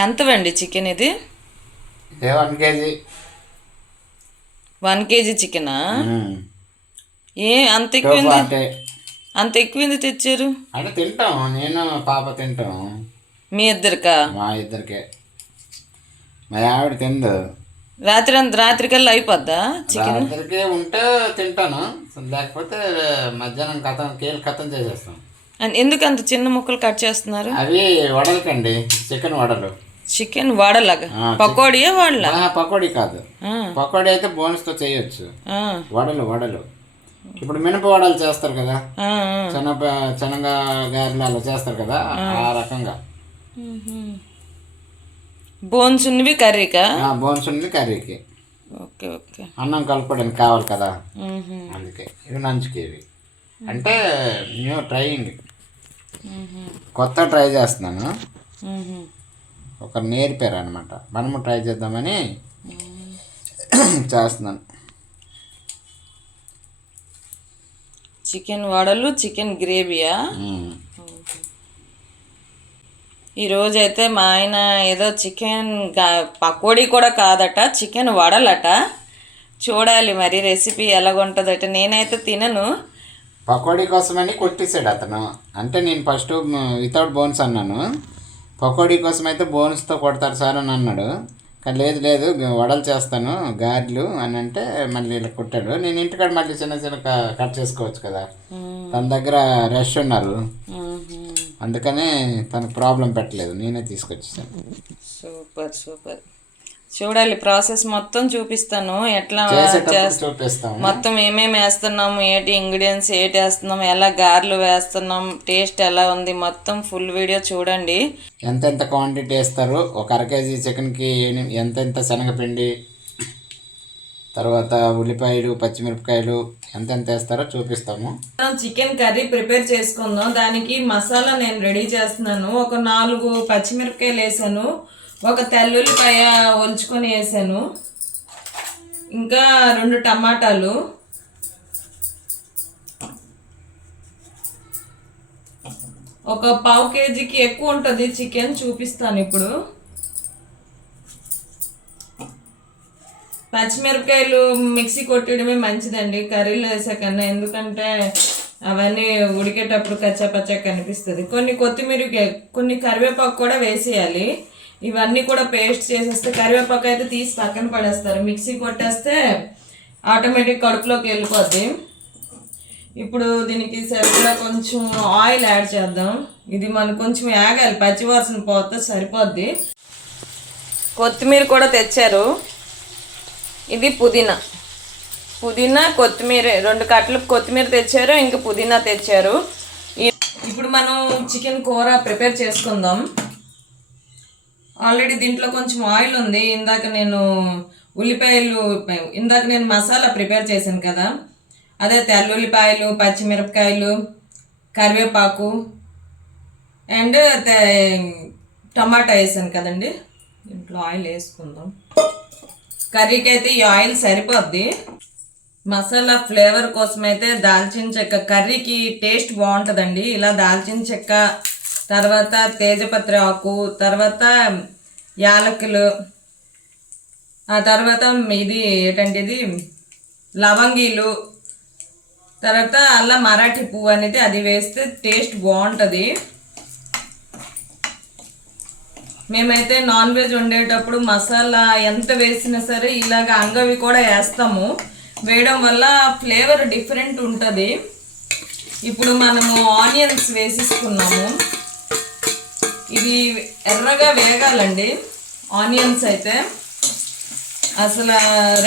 ఎంతవండి chicken ఇది? 1 KG. 1 KG చికెనా? అంత ఎక్కువ? అంత ఎక్కువ తెచ్చారు అంటే తింటాం, నేను పాప తింటాం. మీ ఇద్దరికా? మా ఇద్దరికే. మా ఆవిడ తిందు. రాత్రికల్లా అయిపోద్దా చికెన్? రాత్రికి ఉంటే తింటాను, లేకపోతే మధ్యాహ్నం కథం చేసేస్తాం. ఎందుకు అంత చిన్న ముక్కలు కట్ చేస్తున్నారు? అవి వడలకండి, చికెన్ వడలు. చికెన్ వడలాగా? పకోడీయా వడలా? పకోడీ కాదు, పకోడీ అయితే బోన్స్తో చేయొచ్చు. వడలు ఇప్పుడు మినప వడలు చేస్తారు కదా, శనగ గారెలు అలా చేస్తారు కదా, ఆ రకంగా. బోన్స్ ఉన్నవి కర్రీకా? బోన్స్ ఉన్నవి కర్రీకి. Okay okay. అన్నం కలుపుకోవడానికి కావాలి కదా, అందుకే ఇవి నంచుకి. ఇవి అంటే న్యూ ట్రైయింగ్, కొత్త ట్రై చేస్తున్నాను. ఒకరు నేర్పారు అనమాట, మనము ట్రై చేద్దామని చేస్తున్నాను. చికెన్ వడలు, చికెన్ గ్రేవీయా? ఈరోజైతే మా ఆయన ఏదో చికెన్ పకోడీ కూడా కాదట, చికెన్ వడలట. చూడాలి మరి రెసిపీ ఎలాగుంటుందట. నేనైతే తినను. పకోడీ కోసమని కొట్టేసాడు అతను. అంటే నేను ఫస్ట్ వితౌట్ బోన్స్ అన్నాను, పకోడీ కోసం అయితే బోన్స్తో కొడతారు సార్ అని అన్నాడు. కానీ లేదు వడలు చేస్తాను గారెలు అని అంటే మళ్ళీ ఇలా కొట్టాడు. నేను ఇంటికాడ మళ్ళీ చిన్న కట్ చేసుకోవచ్చు కదా, తన దగ్గర రష్ ఉన్నారు, అందుకనే తనకు ప్రాబ్లం పెట్టలేదు, నేనే తీసుకొచ్చేసాను. సూపర్. చూడాలి, ప్రాసెస్ మొత్తం చూపిస్తాను. ఎట్లా చూపిస్తాం, మొత్తం ఏమేమి వేస్తున్నాము, ఏంటి ఇంగ్రీడియంట్స్ ఏంటి వేస్తున్నాము, ఎలా గారెలు వేస్తున్నాం, టేస్ట్ ఎలా ఉంది, మొత్తం ఫుల్ వీడియో చూడండి. ఎంతెంత క్వాంటిటీ వేస్తారు, ఒక 1/2 కేజీ చికెన్కి ఎంతెంత శనగపిండి, తర్వాత ఉల్లిపాయలు, పచ్చిమిరపకాయలు ఎంతెంత వేస్తారో చూపిస్తాము. చికెన్ కర్రీ ప్రిపేర్ చేసుకుందాం. దానికి మసాలా నేను రెడీ చేస్తున్నాను. ఒక 4 పచ్చిమిరపకాయలు వేసాను, ఒక తెల్లుల్లిపాయ ఒలుచుకొని వేసాను, ఇంకా 2 టమాటాలు, ఒక 1/2 కేజీకి ఎక్కువ ఉంటుంది చికెన్, చూపిస్తాను ఇప్పుడు. పచ్చిమిరపకాయలు మిక్సీ కొట్టడమే మంచిదండి కర్రీలో వేసే కన్నా, ఎందుకంటే అవన్నీ ఉడికేటప్పుడు కచ్చాపచ్చా కనిపిస్తుంది. కొన్ని కరివేపాకు కూడా వేసేయాలి. ఇవన్నీ కూడా పేస్ట్ చేసేస్తే, కరివేపాకు అయితే తీసి పక్కన పడేస్తారు, మిక్సీ కొట్టేస్తే ఆటోమేటిక్ కడుపులోకి వెళ్ళిపోద్ది. ఇప్పుడు దీనికి సరిపడా కొంచెం ఆయిల్ యాడ్ చేద్దాం. ఇది మనకు కొంచెం వేగాలి, పచ్చివాసన పోతే సరిపోద్ది. కొత్తిమీర కూడా తెచ్చారు. ఇది పుదీనా, కొత్తిమీర 2 కట్టలు కొత్తిమీర తెచ్చారు, ఇంకా పుదీనా తెచ్చారు. ఇప్పుడు మనం చికెన్ కూర ప్రిపేర్ చేసుకుందాం. ఆల్రెడీ దీంట్లో కొంచెం ఆయిల్ ఉంది. ఇందాక నేను మసాలా ప్రిపేర్ చేశాను కదా, అదే తెల్లుల్లిపాయలు, పచ్చిమిరపకాయలు, కరివేపాకు అండ్ టమాటా వేసాను కదండి. దీంట్లో ఆయిల్ వేసుకుందాం. కర్రీకి అయితే ఈ ఆయిల్ సరిపోద్ది. మసాలా ఫ్లేవర్ కోసం అయితే దాల్చిన చెక్క, కర్రీకి టేస్ట్ బాగుంటుందండి. ఇలా దాల్చిన చెక్క, తర్వాత తేజపత్రి ఆకు, తర్వాత యాలకులు, ఆ తర్వాత ఇది లవంగీలు, తర్వాత అల్లం మరాఠీ పువ్వు అనేది అది వేస్తే టేస్ట్ బాగుంటుంది. మేమైతే నాన్ వెజ్ వండేటప్పుడు మసాలా ఎంత వేసినా సరే ఇలాగ అంగవి కూడా వేస్తాము. వేయడం వల్ల ఫ్లేవర్ డిఫరెంట్ ఉంటుంది. ఇప్పుడు మనము ఆనియన్స్ వేసేసుకున్నాము. ఇవి ఎర్రగా వేగాలండి ఆనియన్స్ అయితే. అసలు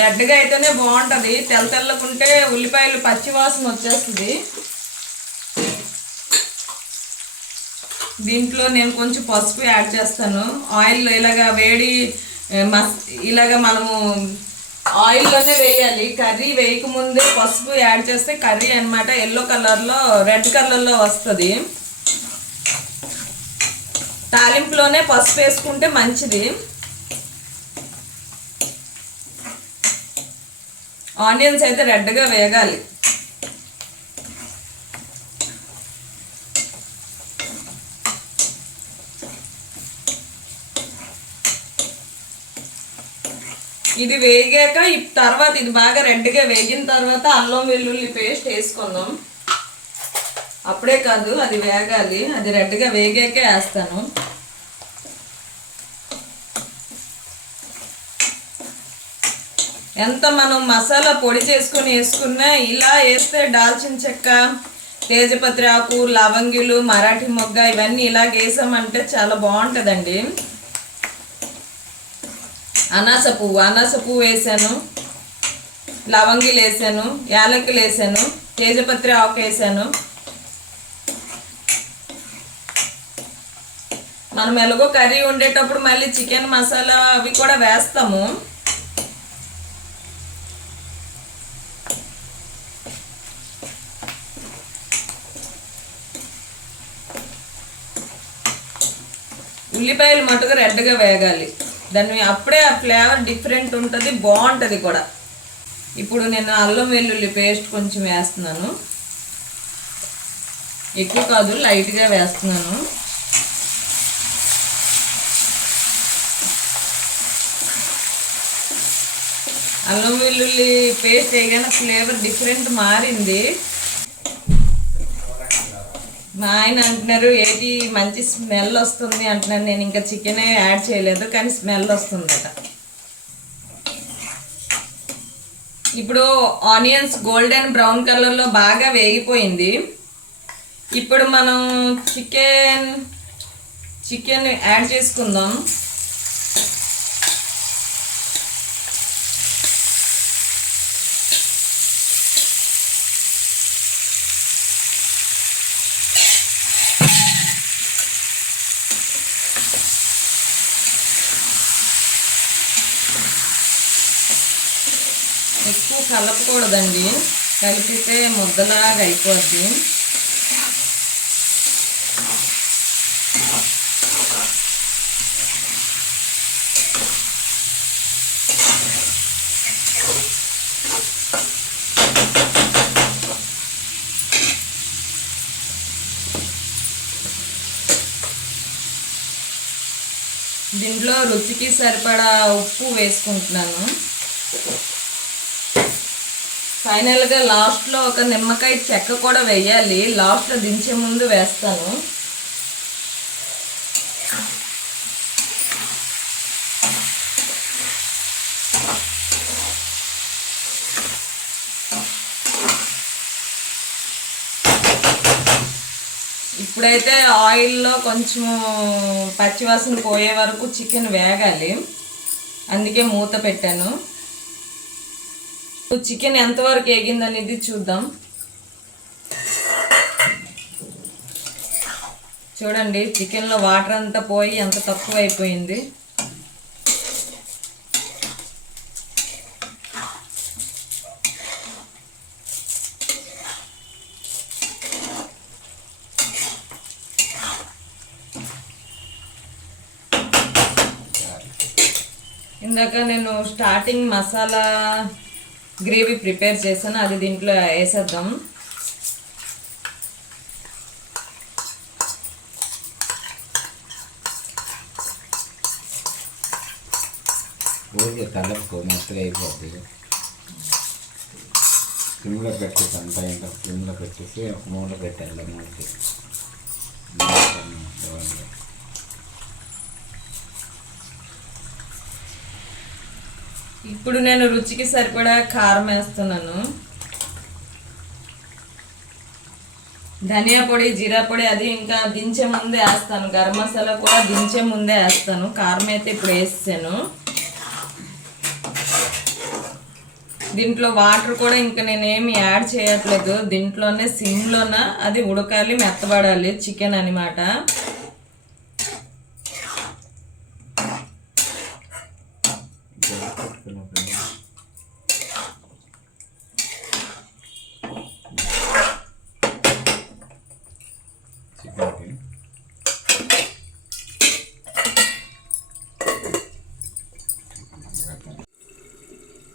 రెడ్గా అయితేనే బాగుంటుంది, తెల్లకుంటే ఉల్లిపాయలు పచ్చివాసన వచ్చేస్తుంది. దీంట్లో నేను కొంచెం పసుపు యాడ్ చేస్తాను. ఆయిల్ ఇలాగా మనము ఆయిల్లోనే వేయాలి. కర్రీ వేయకముందే పసుపు యాడ్ చేస్తే కర్రీ అనమాట ఎల్లో కలర్లో, రెడ్ కలర్లో వస్తుంది. తాలింపులోనే పసుపు వేసుకుంటే మంచిది. ఆనియన్స్ అయితే రెడ్గా వేగాలి. ఇది వేగాక తర్వాత ఇది బాగా రెడ్గా వేగిన తర్వాత అల్లం వెల్లుల్లి పేస్ట్ వేసుకుందాం. అప్పుడే కాదు, అది వేగాలి. అది రెడ్గా వేగాకే వేస్తాను. ఎంత మనం మసాలా పొడి చేసుకొని వేసుకున్నా ఇలా వేస్తే దాల్చిన చెక్క, తేజపత్రి ఆకు, లవంగిలు, మరాఠీ మొగ్గ ఇవన్నీ ఇలాగ వేసామంటే చాలా బాగుంటుందండి. అనాస పువ్వు వేసాను, లవంగిలు వేసాను, యాలకులు వేసాను, తేజపత్రి ఆకు వేసాను. మనం ఎలాగో కర్రీ వండేటప్పుడు మళ్ళీ చికెన్ మసాలా అవి కూడా వేస్తాము. ఉల్లిపాయలు మటుకు రెడ్గా వేగాలి. దాన్ని అప్పుడే ఆ ఫ్లేవర్ డిఫరెంట్ ఉంటుంది, బాగుంటుంది కూడా. ఇప్పుడు నేను అల్లం వెల్లుల్లి పేస్ట్ కొంచెం వేస్తున్నాను. ఎక్కువ కాదు, లైట్గా వేస్తున్నాను. అల్లం వెల్లుల్లి పేస్ట్ వేయగానే ఫ్లేవర్ డిఫరెంట్ మారింది. మా ఆయన అంటున్నారు ఏంటి మంచి స్మెల్ వస్తుంది అంటున్నారు. నేను ఇంకా చికెనే యాడ్ చేయలేదు కానీ స్మెల్ వస్తుందట. ఇప్పుడు ఆనియన్స్ గోల్డెన్ బ్రౌన్ కలర్లో బాగా వేగిపోయింది. ఇప్పుడు మనం చికెన్ యాడ్ చేసుకుందాం. ఎక్కువ కలపకూడదండి, కలిపితే ముద్దలాగా అయిపోద్ది. దీంట్లో రుచికి సరిపడా ఉప్పు వేసుకుంటున్నాను. ఫైనల్గా లాస్ట్లో ఒక నిమ్మకాయ చెక్క కూడా వేయాలి. లాస్ట్లో దించే ముందు వేస్తాను. ఇప్పుడైతే ఆయిల్లో కొంచెం పచ్చివాసన పోయే వరకు చికెన్ వేగాలి, అందుకే మూత పెట్టాను. చికెన్ ఎంతవరకు వేగిందనేది చూద్దాం. చూడండి, చికెన్లో వాటర్ అంతా పోయి ఎంత తక్కువ అయిపోయింది. ఇందాక నేను స్టార్టింగ్ మసాలా గ్రేవీ ప్రిపేర్ చేశాను, అది దీంట్లో వేసేద్దాం. ఊరికే కలపకు, మెత్తగా అయిపోద్ది. సిమ్లో పెట్టేసి అంతా ఇంకా సిమ్లో పెట్టేసి ఒక మూల పెట్టాలి. మూలకి ఇప్పుడు నేను రుచికి సరిపడా కారం వేస్తున్నాను. ధనియా పొడి, జీరా పొడి అది ఇంకా దించే ముందే వేస్తాను. గరం మసాలా కూడా దించే ముందే వేస్తాను. కారం అయితే ఇప్పుడు వేసాను. దీంట్లో వాటర్ కూడా ఇంకా నేనేమి యాడ్ చేయట్లేదు. దీంట్లోనే సిమ్లోన అది ఉడకాలి, మెత్తబడాలి చికెన్ అనమాట.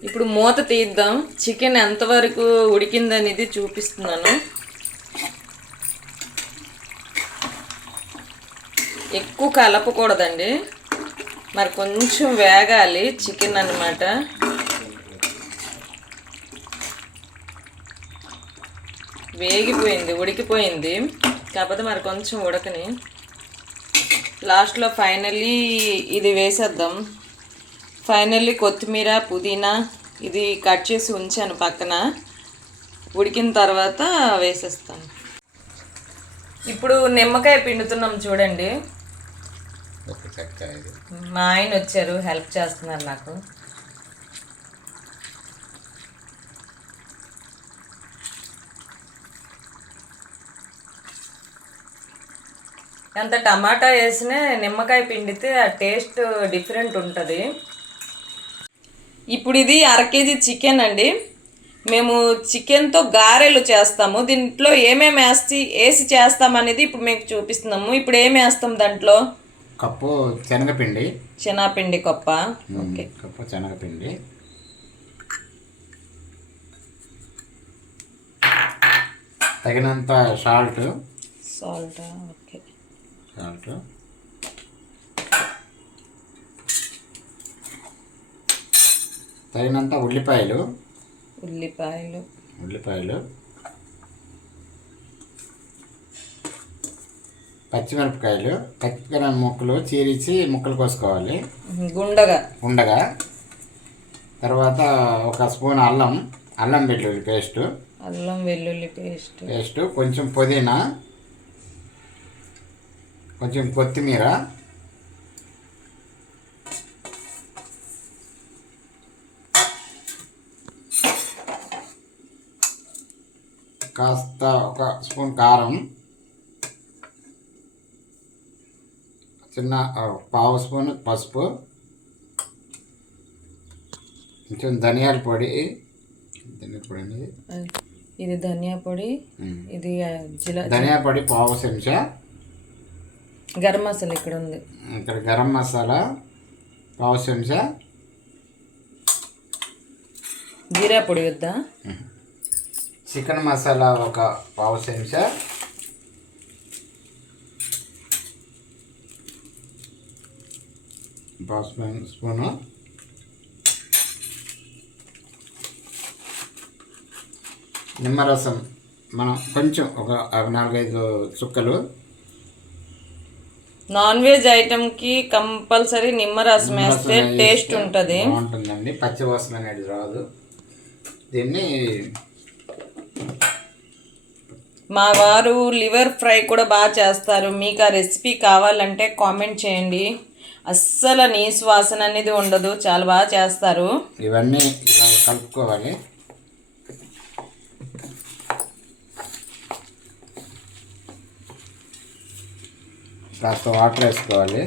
ఇప్పుడు మూత తీద్దాం. చికెన్ ఎంతవరకు ఉడికిందనేది చూపిస్తున్నాను. ఎక్కువ కలపకూడదండి. మరి కొంచెం వేగాలి చికెన్ అన్నమాట. వేగిపోయింది, ఉడికిపోయింది, కాకపోతే మరి కొంచెం ఉడకని. లాస్ట్లో ఫైనల్లీ ఇది వేసేద్దాం. ఫైనల్లీ కొత్తిమీర, పుదీనా ఇది కట్ చేసి ఉంచాను పక్కన. ఉడికిన తర్వాత వేసేస్తాను. ఇప్పుడు నిమ్మకాయ పిండుతున్నాం చూడండి. మా ఆయన వచ్చారు, హెల్ప్ చేస్తున్నారు నాకు. ఎంత టమాటా వేసినా నిమ్మకాయ పిండితే ఆ టేస్ట్ డిఫరెంట్ ఉంటుంది. ఇప్పుడు ఇది 1/2 kg చికెన్ అండి. మేము చికెన్తో గారెలు చేస్తాము. దీంట్లో ఏమేమి వేసి చేస్తామనేది ఇప్పుడు మీకు చూపిస్తున్నాము. ఇప్పుడు ఏమి వేస్తాం దాంట్లో? కప్పు శనగపిండి. శనగపిండి కప్ప. ఓకే, కప్పు శనగపిండి. తగినంత సాల్ట్. Okay, salt. తగినంత ఉల్లిపాయలు. పచ్చిమిరపకాయలు ముక్కలు చీరిచి ముక్కలు కోసుకోవాలి గుండగా. తర్వాత 1 స్పూన్ అల్లం వెల్లుల్లి పేస్ట్, కొంచెం పుదీనా, కొంచెం కొత్తిమీర, కాస్త 1 స్పూన్ కారం, చిన్న 1/2 స్పూన్ పసుపు, కొంచెం ధనియాల పొడి. ఇది ధనియా పొడి, ఇది ధనియా పొడి 1/2 చెంచా. గరం మసాలా ఇక్కడ ఉంది. ఇక్కడ గరం మసాలా 1/2 చెంచా. జీరా పొడి వద్దా? చికెన్ మసాలా 1/2 చెంచా. స్పూను. నిమ్మరసం మనం కొంచెం 4-5 చుక్కలు. నాన్ వెజ్ ఐటమ్కి కంపల్సరీ నిమ్మరసం వేస్తే టేస్ట్ ఉంటుంది, బాగుంటుందండి. పచ్చి వాసన అనేది రాదు. దీన్ని మా వారు లివర్ ఫ్రై కూడా బాగా చేస్తారు. మీకు ఆ రెసిపీ కావాలంటే కామెంట్ చేయండి. అస్సలు నీసు వాసన అనేది ఉండదు, చాలా బాగా చేస్తారు. ఇవన్నీ ఇలా కలుపుకోవాలి. కాస్త వాటర్ వేసుకోవాలి.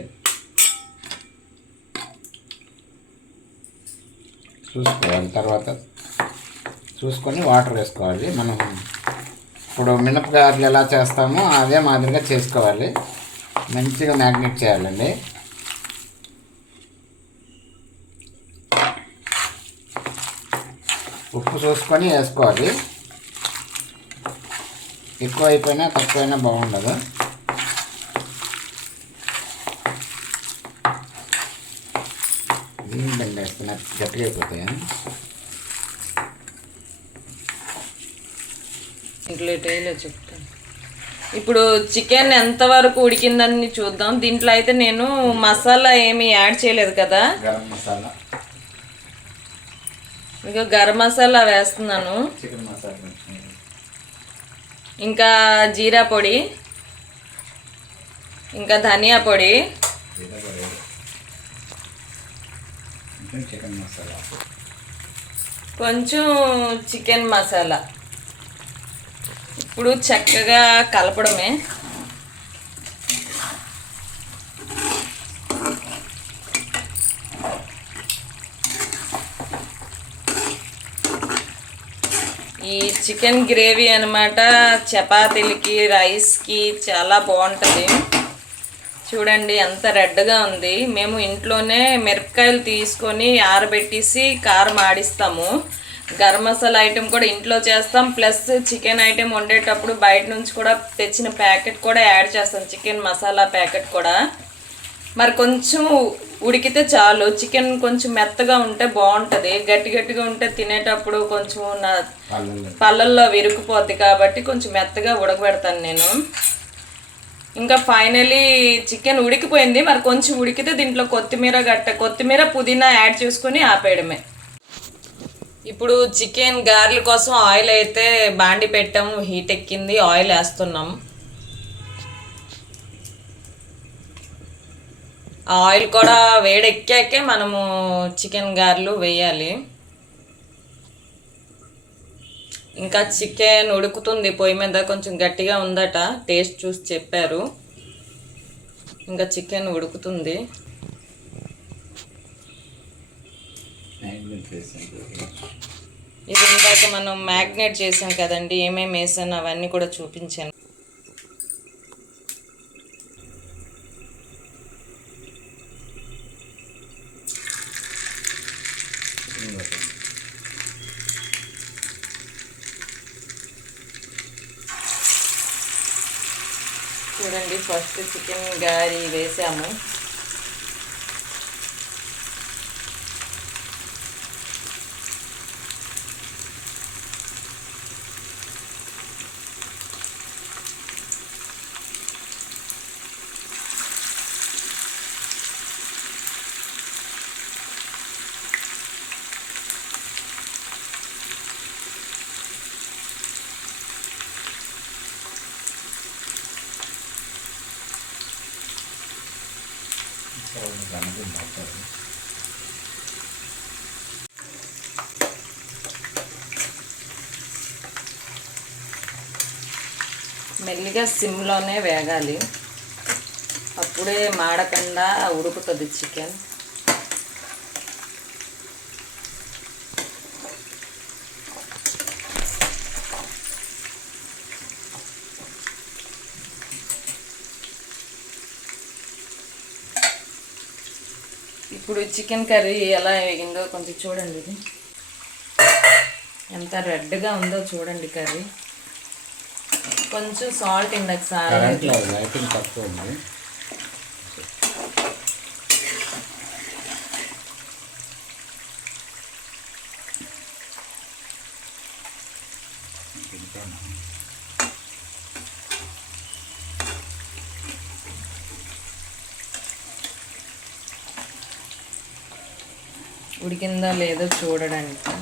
తర్వాత చూసుకొని వాటర్ వేసుకోవాలి. మనం ఇప్పుడు మినపగారెలు ఎలా చేస్తామో అదే మాదిరిగా చేసుకోవాలి. మంచిగా మ్యాగ్నేట్ చేయాలండి. ఉప్పు చూసుకొని వేసుకోవాలి. ఎక్కువ అయిపోయినా తక్కువైనా బాగుండదు. దీన్ని వేస్తున్నా గట్టిగా అయిపోతాయి. చెప్తాను. ఇప్పుడు చికెన్ ఎంతవరకు ఉడికిందని చూద్దాం. దీంట్లో అయితే నేను మసాలా ఏమి యాడ్ చేయలేదు కదా. గరం మసాలా, ఇంకా గరం మసాలా వేస్తున్నాను. చికెన్ మసాలా, ఇంకా జీరా పొడి, ఇంకా ధనియా పొడి, చికెన్ మసాలా, కొంచెం చికెన్ మసాలా. ఇప్పుడు చక్కగా కలపడమే. ఈ చికెన్ గ్రేవీ అన్నమాట చపాతీలకి, రైస్కి చాలా బాగుంటుంది. చూడండి ఎంత రెడ్గా ఉంది. మేము ఇంట్లోనే మిరపకాయలు తీసుకొని ఆరబెట్టేసి కారం ఆడిస్తాము. గరం మసాలా ఐటెం కూడా ఇంట్లో చేస్తాం, ప్లస్ చికెన్ ఐటెం వండేటప్పుడు బయట నుంచి కూడా తెచ్చిన ప్యాకెట్ కూడా యాడ్ చేస్తాం, చికెన్ మసాలా ప్యాకెట్ కూడా. మరి కొంచెం ఉడికితే చాలు. చికెన్ కొంచెం మెత్తగా ఉంటే బాగుంటుంది, గట్టి గట్టిగా ఉంటే తినేటప్పుడు కొంచెం నా పళ్ళల్లో విరుకుపోద్ది. కాబట్టి కొంచెం మెత్తగా ఉడకబెడతాను నేను. ఇంకా ఫైనలీ చికెన్ ఉడికిపోయింది. మరి కొంచెం ఉడికితే దీంట్లో కొత్తిమీర పుదీనా యాడ్ చేసుకొని ఆపేయడమే. ఇప్పుడు చికెన్ గారెల కోసం ఆయిల్ అయితే బాండి పెట్టాము, హీట్ ఎక్కింది, ఆయిల్ వేస్తున్నాం. ఆ ఆయిల్ కూడా వేడెక్కాకే మనము చికెన్ గారెలు వేయాలి. ఇంకా చికెన్ ఉడుకుతుంది పొయ్యి మీద, కొంచెం గట్టిగా ఉందట, టేస్ట్ చూసి చెప్పారు. ఇంకా చికెన్ ఉడుకుతుంది. ఇది ఇందాక మనం మ్యాగ్నేట్ చేసాం కదండి, ఏమేమి వేసాను అవన్నీ కూడా చూపించాను. చూడండి, ఫస్ట్ చికెన్ గారి వేసాము. మెల్లిగా సిమ్లోనే వేగాలి, అప్పుడే మాడకుండా ఉడుకుతుంది చికెన్. ఇప్పుడు చికెన్ కర్రీ ఎలా వేగిందో కొంచెం చూడండి. ఇది ఎంత రెడ్గా ఉందో చూడండి కర్రీ. కొంచెం సాల్ట్ ఇందాక సార్ లైటింగ్ తక్కువ ఉంది. ఉడికిందో లేదో చూడడానికి.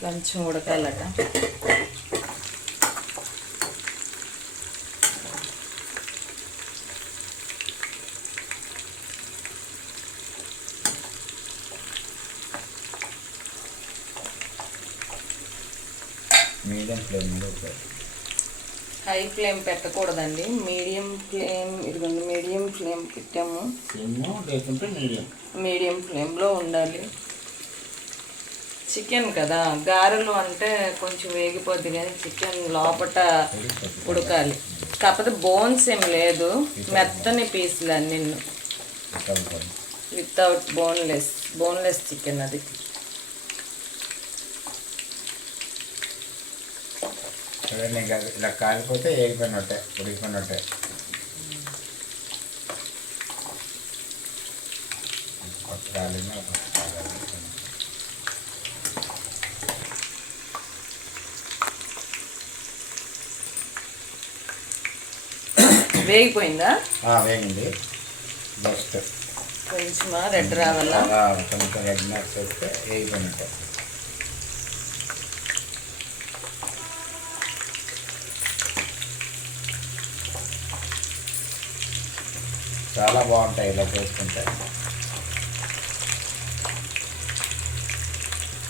కొంచెం ఉడకాలట. మీడియం ఫ్లేమ్ మీద హై ఫ్లేమ్ పెట్టకూడదండి, మీడియం ఫ్లేమ్. ఇదిగోండి మీడియం ఫ్లేమ్ పెట్టాము, లేకుంటే మీడియం ఫ్లేమ్లో ఉండాలి. చికెన్ కదా, గారెలు అంటే కొంచెం వేగిపోద్ది కానీ చికెన్ లోపట ఉడకాలి. కాకపోతే బోన్స్ ఏం లేదు, మెత్తని పీసులు అన్ని, వితౌట్ బోన్లెస్ చికెన్ అది. చూడండి, ఇంకా ఇలా కాలిపోతే వేగిపోయినట్టే, ఉడికిపోయినట్టే. వేగిపోయిందా? వేగింది. జస్ట్ కొంచెం రెడ్ రావాలా? కొంచెం రెడ్నెస్ వస్తే వేగిపోయినట్టే. చాలా బాగుంటాయి ఇలా చేసుకుంటే.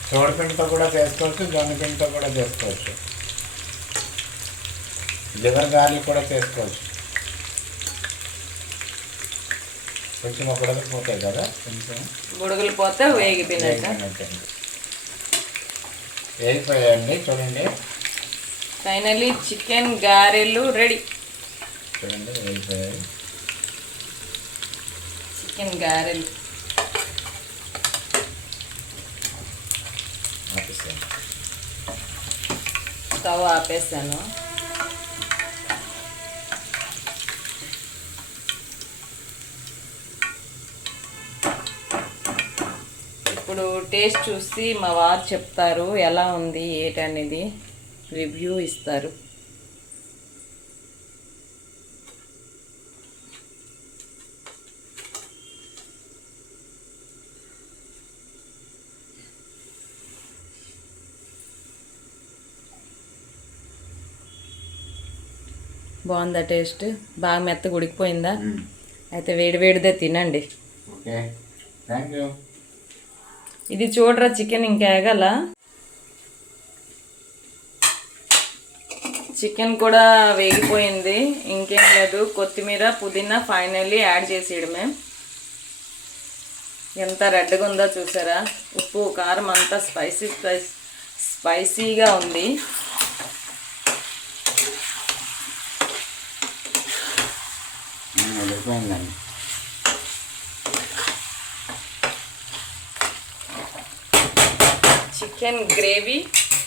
చోడపిండితో కూడా చేసుకోవచ్చు, జొన్నపిండితో కూడా చేసుకోవచ్చు, లివర్ గార్లు కూడా చేసుకోవచ్చు. కొంచెం ఒకటి పోతాయి కదా, కొంచెం బుడగలు పోతే వేగిపోయినట్టు. వేగిపోయాయండి చూడండి. ఫైనలీ చికెన్ గారెలు రెడీ. చూడండి వేగిపోయాయి చికెన్ గారెలు. స్టవ్ ఆపేసాను. ఇప్పుడు టేస్ట్ చూసి మా వారు చెప్తారు ఎలా ఉంది ఏంటనేది, రివ్యూ ఇస్తారు. బాగుందా టేస్ట్? బాగా మెత్తగా ఉడికిపోయిందా? అయితే వేడివేడిదే తినండి. Okay, thank you. ఇది చూడరా చికెన్ ఇంకా ఎగల. చికెన్ కూడా వేగిపోయింది, ఇంకేం లేదు. కొత్తిమీర పుదీనా ఫైనల్లీ యాడ్ చేసేయడమే. ఎంత రెడ్గా ఉందో చూసారా? ఉప్పు కారం అంతా స్పైసీగా ఉంది. ఉడికిపోయిందండి. చికెన్ గ్రేవీ,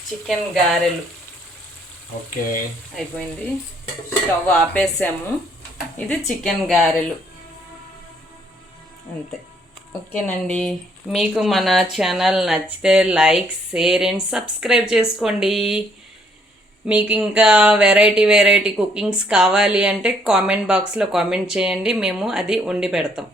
చికెన్ గారెలు ఓకే అయిపోయింది. స్టవ్ ఆపేసాము. ఇది చికెన్ గారెలు అంతే. ఓకేనండి, మీకు మన ఛానల్ నచ్చితే లైక్, షేర్ అండ్ సబ్స్క్రైబ్ చేసుకోండి. మీకు ఇంకా వెరైటీ కుకింగ్స్ కావాలి అంటే కామెంట్ బాక్స్లో కామెంట్ చేయండి, మేము అది వండి పెడతాం.